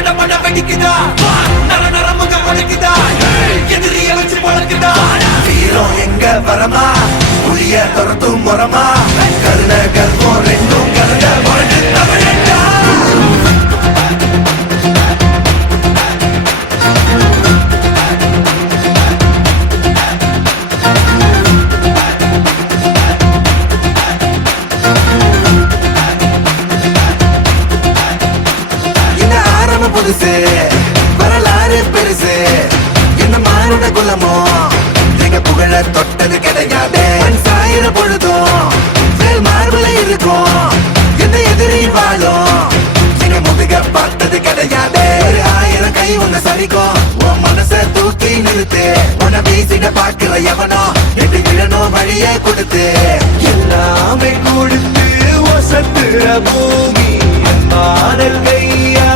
பட பட வெடிக்குதா நர நரமுக உடைக்குதா எதிரிய வச்சு பழக்குதா வீரம் எங்க வரமா புளிய துரத்தும் முறமா கருண கல்வம் ரெண்டும் கருண வாழ்ந்து தமிழண்டா புதுசு வரலாறு பெருசு என்ன மாறுட குலமோ எங்க புகழ தொட்டது கிடையாது சாயிர பொழுதும் மேல் மார்புல இருக்கும் எந்த எதிரி வாழும் எங்க முதுக பார்த்தது கிடையாது 1000 கை உன்னை சரிக்கும் உன் மனச தூக்கி நிறுத்து உன்னை வீசிட பாக்குற எவனோ எட்டு விழணும் வழியே கொடுத்து எல்லாமே கொடுத்து ஒசத்துற பூமி மாடல் கையா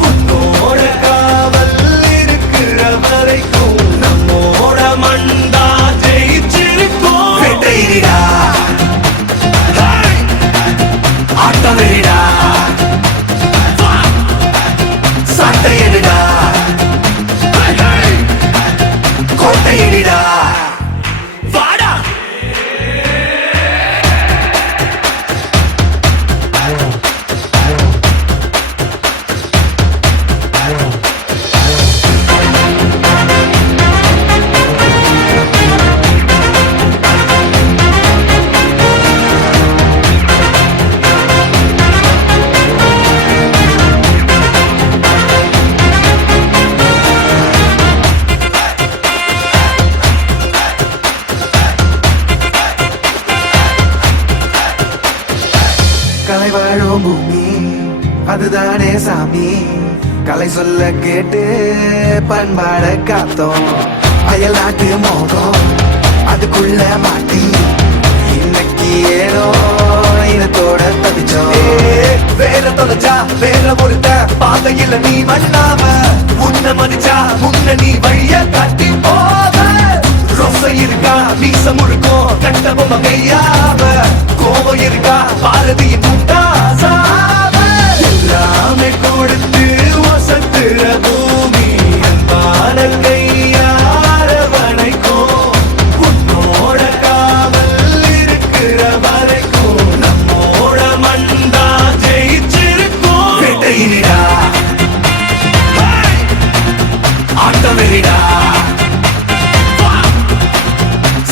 உன்னோட காவல் இருக்கிற வரைக்கும் நம்மோட மண்டா ஜெயிச்சிருக்கும் வெட்டையிடா ஆட்டமிடா சட்டையிடா கோட்டையிடா வாடா கலை வாழும் பூமி அதுதானே சாமி கலை சொல்ல கேட்டு பண்பாட காத்தோம் அயல் நாட்டு மோகம் அதுக்குள்ள மாட்டி இன்னைக்கு ஏனோ இனத்தோட தவிச்சோம் வேற தொலைச்சா வேற ஒருத்த பாதையில நீ மண்ணாம முன்ன மதிச்சா முன்ன நீ வழிய காட்டி போவ ரோசை இருக்கா மீசம் முழுக்கும் கட்ட பொம்மை கையாவ கோபம் இருக்கா பாரதியின் எல்லாமே கொடுத்து வசத்துற பூமி பாடல் கையார வனைக்கும் உன்னோட காவல் இருக்கிற வரைக்கும் நம்மோட மண்டா ஜெயிச்சிருக்கும் வெட்டையிடா ஆட்டமிடா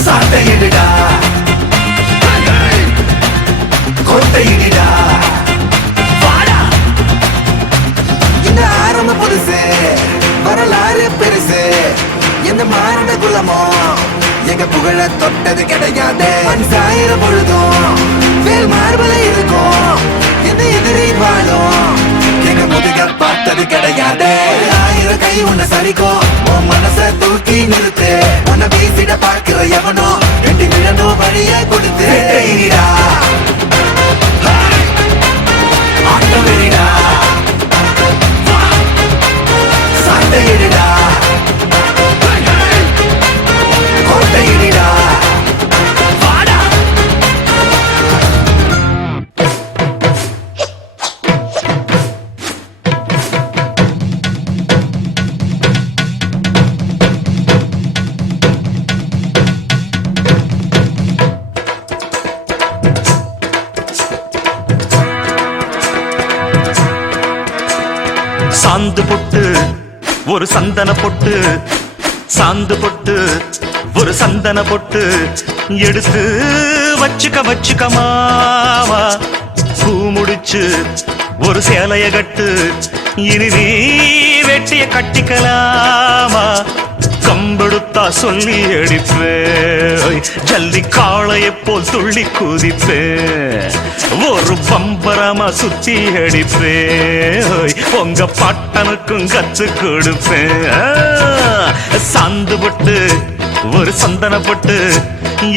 சட்டையிடா கோட்டையிடா இந்த ஆரம்ப புதுசு வரலாறு பெருசு எந்த மாறுட குலமோ எங்க புகழ தொட்டது கிடையாது சாயிர பொழுதும் வேல் மார்புல இருக்கும் எந்த எதிரி வாழும் எங்க முதுக பார்த்தது கிடையாது 1000 கை உன்னை சரிக்கும் உன் மனச தூக்கி நிறுத்து உன்னை வீசிட பார்க்கிற எவனோ எட்டு விழணும் வழிய கொடுத்து ஆட்டமிடா சட்டையிடா கோட்டையிடா வாடா சாந்து பொட்டு ஒரு சந்தன பொட்டு சாந்து பொட்டு ஒரு சந்தன பொட்டு எடுத்து வச்சுக்க மாவா பூ முடிச்சு ஒரு சேலைய கட்டு இனி நீ வெட்டிய கட்டிக்கலாமா கம்பெடுத்தா சொல்லி அடிப்பேன் ஜல்லி காளைய போல் துள்ளி குதிப்பேன் ஒரு பம்பரமா சுத்தி அடிப்பேன் உங்க பட்டனுக்கும் கத்து கொடுப்பேன் சாந்து பட்டு ஒரு சந்தன பட்டு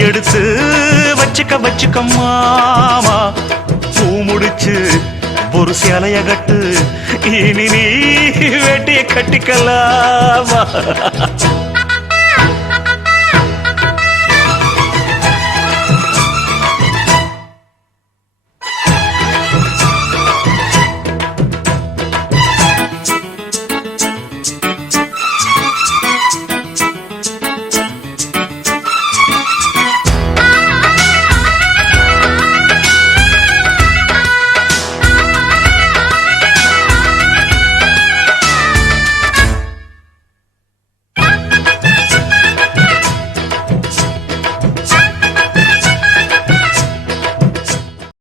எடுத்து வச்சுக்க மாமா பூ முடிச்சு ஒரு சேலைய கட்டு இனி நீ வேட்டிய கட்டிக்கலாமா